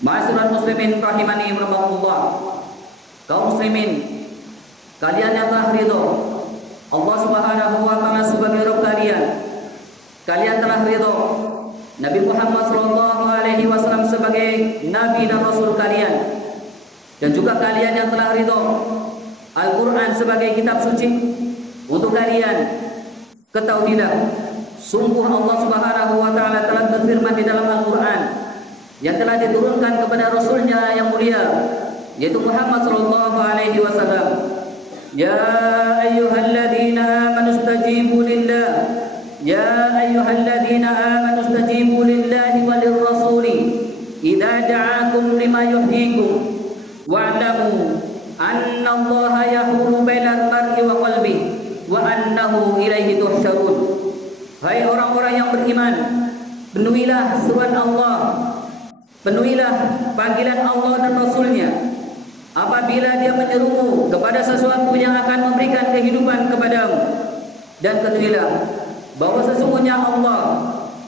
Ma'asyiral muslimin rahimani rahimakumullah. Kaum muslimin, kalian yang telah ridho Allah Subhanahu wa taala sebagai Rabb kalian. Kalian telah ridho Nabi Muhammad sallallahu alaihi wasallam sebagai nabi dan rasul kalian. Dan juga kalian yang telah ridho Al-Qur'an sebagai kitab suci untuk kalian. Ketahuilah, sungguh Allah Subhanahu wa taala telah berfirman di dalam Al-Qur'an yang telah diturunkan kepada Rasulnya yang mulia, yaitu Muhammad sallallahu alaihi wasallam. Ya ayyuhalladzina amanu istajibu lillah, ya ayyuhalladzina amanu istajibu lillahi walir rasuli idza ja'akum lima yuhyikum wa'lamu annallaha yahulu bainal mar'i wa qalbihi wa annahu ilaihi tuhsyarun. Hai orang-orang yang beriman, penuhilah seruan Allah, penuhilah panggilan Allah dan Rasulnya apabila dia menyerumu kepada sesuatu yang akan memberikan kehidupan kepadamu. Dan ketahuilah bahwa sesungguhnya Allah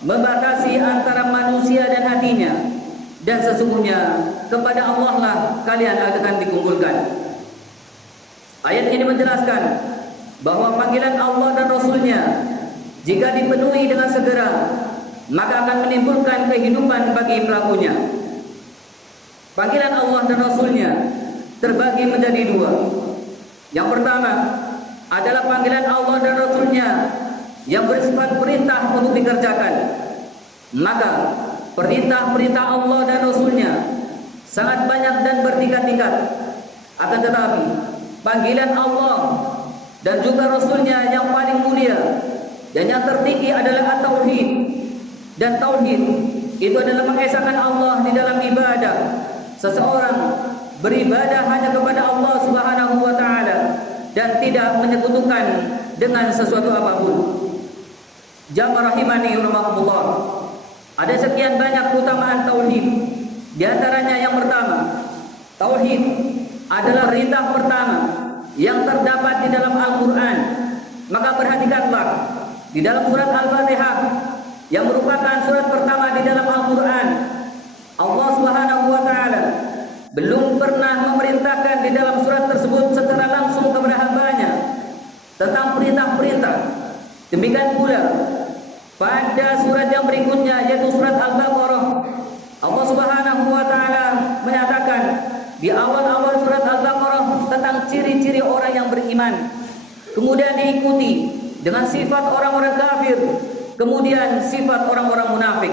membatasi antara manusia dan hatinya, dan sesungguhnya kepada Allah lah kalian akan dikumpulkan. Ayat ini menjelaskan bahwa panggilan Allah dan Rasulnya jika dipenuhi dengan segera maka akan menimbulkan kehidupan bagi pelakunya. Panggilan Allah dan Rasulnya terbagi menjadi dua. Yang pertama adalah panggilan Allah dan Rasulnya yang bersifat perintah untuk dikerjakan. Maka perintah-perintah Allah dan Rasulnya sangat banyak dan bertingkat-tingkat. Akan tetapi panggilan Allah dan juga Rasulnya yang paling mulia dan yang tertinggi adalah at-tauhid. Dan tauhid itu adalah mengesahkan Allah di dalam ibadah. Seseorang beribadah hanya kepada Allah Subhanahu wa taala dan tidak menyekutukan dengan sesuatu apapun. Jamaah rahimani rahimakumullah. Ada sekian banyak keutamaan tauhid. Di antaranya yang pertama, tauhid adalah perintah pertama yang terdapat di dalam Al-Qur'an. Maka perhatikanlah di dalam surat Al-Fatihah yang merupakan surat pertama di dalam Al-Qur'an, Allah Subhanahu wa taala belum pernah memerintahkan di dalam surat tersebut secara langsung kepada hambanya tentang perintah-perintah. Demikian pula pada surat yang berikutnya, yaitu surat Al-Baqarah, Allah Subhanahu wa taala menyatakan di awal-awal surat Al-Baqarah tentang ciri-ciri orang yang beriman. Kemudian diikuti dengan sifat orang-orang kafir, kemudian sifat orang-orang munafik.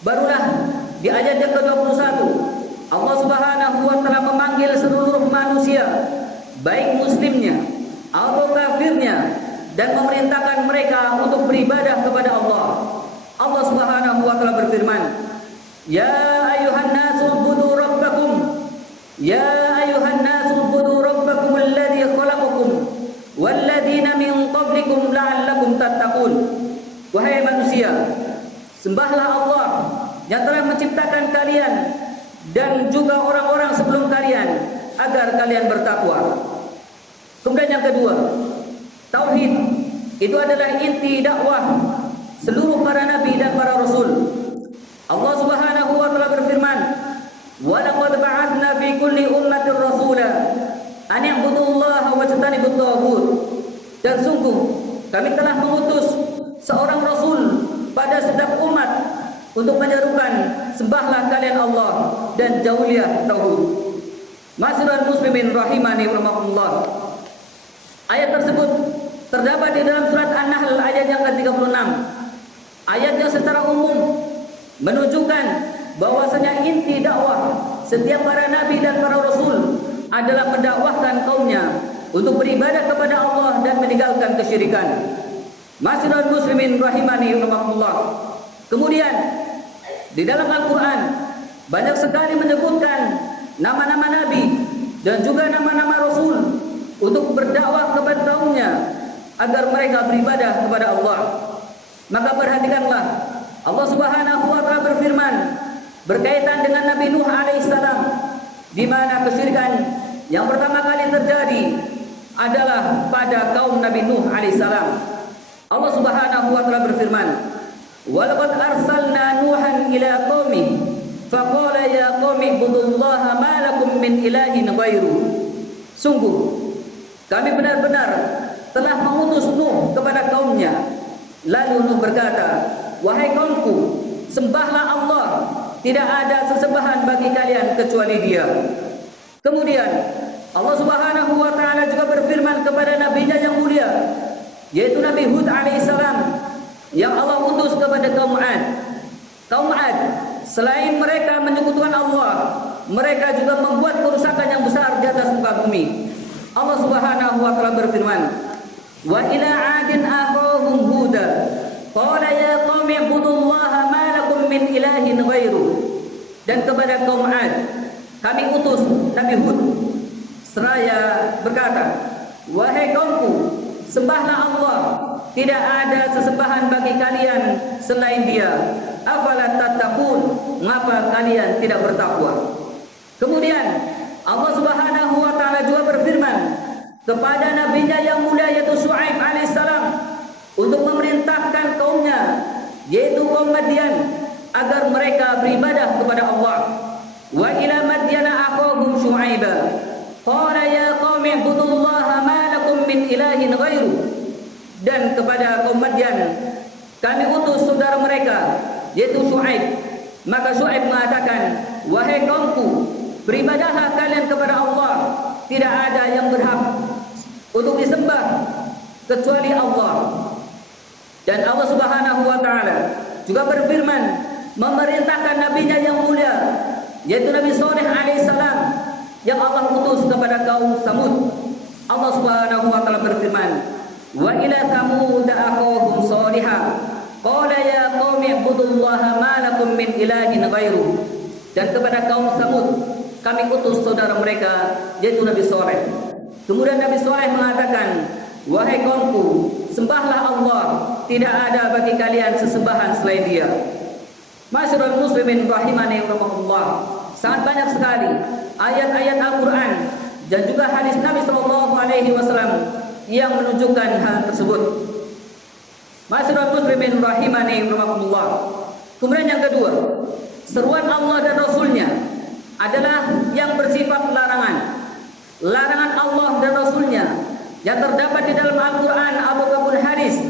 Barulah di ayat yang ke-21 Allah Subhanahu wa taala memanggil seluruh manusia, baik muslimnya atau kafirnya, dan memerintahkan mereka untuk beribadah kepada Allah. Allah Subhanahu wa taala berfirman, Ya ayuhan nasu ubudu rabbakum, Ya ayuhan nasu ubudu rabbakum alladhi khalaqakum walladzina min qablikum la'allakum tattaqun. Wahai manusia, sembahlah Allah yang telah menciptakan kalian dan juga orang-orang sebelum kalian agar kalian bertakwa. Kemudian yang kedua, tauhid itu adalah inti dakwah seluruh para nabi dan para rasul. Allah Subhanahu wa taala berfirman, "Wa laqad ba'atsna fi kulli ummatin rasula an i'budullaha wajtanibut taghut." Dan sungguh kami telah mengutus seorang rasul pada setiap umat untuk menyerukan, sembahlah kalian Allah dan jauhilah tauhid. Ma'asyiral muslimin rahimani rahimakumullah. Ayat tersebut terdapat di dalam surat An-Nahl ayat yang ke-36. Ayat yang secara umum menunjukkan bahwasanya inti dakwah setiap para nabi dan para rasul adalah mendakwahkan kaumnya untuk beribadah kepada Allah dan meninggalkan kesyirikan. Ma'asyiral muslimin rahimani rahimakumullah. Kemudian di dalam Al-Qur'an banyak sekali menyebutkan nama-nama nabi dan juga nama-nama rasul untuk berdakwah kepada kaumnya agar mereka beribadah kepada Allah. Maka perhatikanlah, Allah Subhanahu wa taala berfirman berkaitan dengan Nabi Nuh alaihissalam, di mana kesyirikan yang pertama kali terjadi adalah pada kaum Nabi Nuh alaihissalam. Allah Subhanahu wa taala berfirman, "Wa laqad arsalna Nuhan ila qaumi faqala qala ya qaumi ibudullaha ma lakum min ilahin ghairu. Sungguh kami benar-benar telah mengutus Nuh kepada kaumnya. Lalu Nuh berkata, wahai kaumku, sembahlah Allah, tidak ada sesembahan bagi kalian kecuali Dia. Kemudian Allah Subhanahu wa taala juga berfirman kepada nabinya yang mulia, yaitu Nabi Hud alaihissalam, yang Allah utus kepada kaum Ad. Kaum Ad, selain mereka menyekutukan Allah, mereka juga membuat kerusakan yang besar di atas muka bumi. Allah Subhanahu wa taala berfirman, wa ila 'adin akhahum huda qala ya qaumi ibudullaha ma lakum min ilahin ghairu. Dan kepada kaum Ad kami utus Nabi Hud, seraya berkata, wahai kaumku, sembahlah Allah, tidak ada sesembahan bagi kalian selain Dia. Afala tattaqun, mengapa kalian tidak bertakwa? Kemudian Allah Subhanahu wa taala juga berfirman kepada nabinya yang mulia, yaitu Syuaib alaihissalam, untuk memerintahkan kaumnya, yaitu kaum Madian, agar mereka beribadah kepada Allah. Wa ila Madyana akhahum Syuaiba qala ya qaumi ibudullaha ma lakum min ilahin ghairu. Dan kepada kaum Madian kami utus saudara mereka, yaitu Syuaib. Maka Syuaib mengatakan, wahai kaumku, beribadahlah kalian kepada Allah, tidak ada yang berhak untuk disembah kecuali Allah. Dan Allah Subhanahu wa taala juga berfirman memerintahkan nabinya yang mulia, yaitu Nabi Saleh alaihissalam, yang Allah utus kepada kaum Samud. Allah Subhanahu wa taala berfirman, wa ila Thamud akhahum Shalihah qala ya qaumi ibudullaha ma lakum min ilahin ghairu. Dan kepada kaum Samud kami utus saudara mereka, yaitu Nabi Saleh. Kemudian Nabi Saleh mengatakan, wahai kaumku, sembahlah Allah, tidak ada bagi kalian sesembahan selain Dia. Masyarul muslimin rahimani rahimakumullah, sangat banyak sekali ayat-ayat Al-Quran dan juga hadis Nabi SAW yang menunjukkan hal tersebut. Masyarul muslimin rahimani rahimakumullah. Kemudian yang kedua, seruan Allah dan Rasulnya adalah yang bersifat larangan. Larangan Allah dan Rasulnya yang terdapat di dalam Al-Quran ataupun hadis,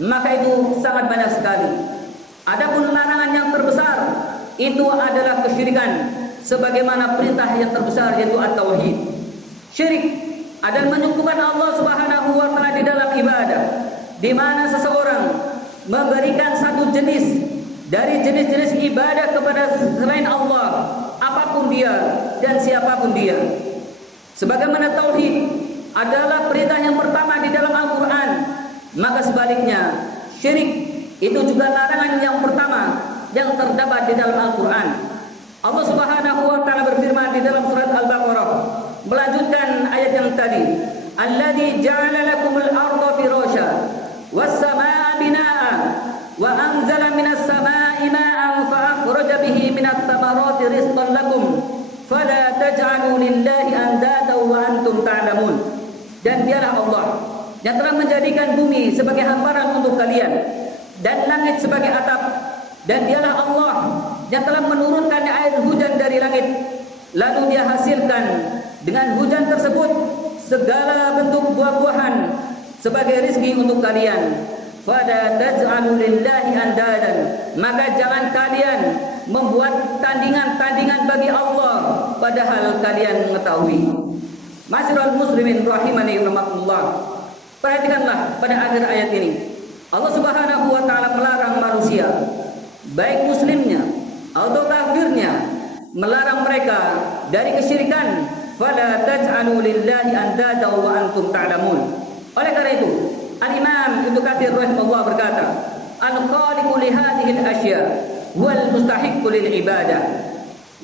maka itu sangat banyak sekali. Adapun larangan yang terbesar itu adalah kesyirikan, sebagaimana perintah yang terbesar yaitu at-tauhid. Syirik adalah menyekutukan Allah Subhanahu wa taala di dalam ibadah, di mana seseorang memberikan satu jenis dari jenis-jenis ibadah kepada selain Allah, apapun dia dan siapapun dia. Sebagaimana tauhid adalah perintah yang pertama di dalam Al-Quran, maka sebaliknya syirik itu juga larangan yang pertama yang terdapat di dalam Al-Quran. Allah Subhanahu wa taala berfirman di dalam surat Al-Baqarah, melanjutkan ayat yang tadi, alladzi ja'ala lakumul arda firasya was samaa'a binaa'a wa anzala minas samaa'i maa'an fa akhraja bihi minat thamarati rizqan lakum fala taj'alu lillahi andada wa antum ta'lamun. Dan dialah Allah yang telah menjadikan bumi sebagai hamparan untuk kalian dan langit sebagai atap, dan dialah Allah yang telah menurunkan air hujan dari langit, lalu Dia hasilkan dengan hujan tersebut segala bentuk buah-buahan sebagai rezeki untuk kalian. Fala taj'alu lillahi andadan, maka jangan kalian membuat tandingan-tandingan bagi Allah padahal kalian mengetahui. Masyarul muslimin rahimani rahimakumullah, perhatikanlah pada akhir ayat ini Allah Subhanahu wa taala melarang manusia, baik muslimnya atau kafirnya, melarang mereka dari kesyirikan. Fala taj'alu lillahi andada wa antum ta'lamun. Oleh karena itu Al-Imam Ibnu Katsir rahimahullah berkata, al-khaliqu li hadhihi al-asya wal mustahiqqu lil ibadah.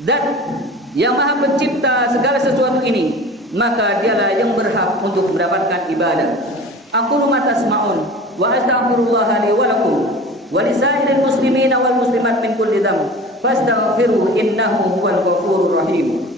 Zat yang Maha Pencipta segala sesuatu ini, maka Dialah yang berhak untuk mendapatkan ibadah. Aqulu ma tasma'un wa astaghfirullah li wa lakum wa li sa'iril muslimina wal muslimat min kulli dhanb fastaghfiruhu innahu huwal ghafurur rahim.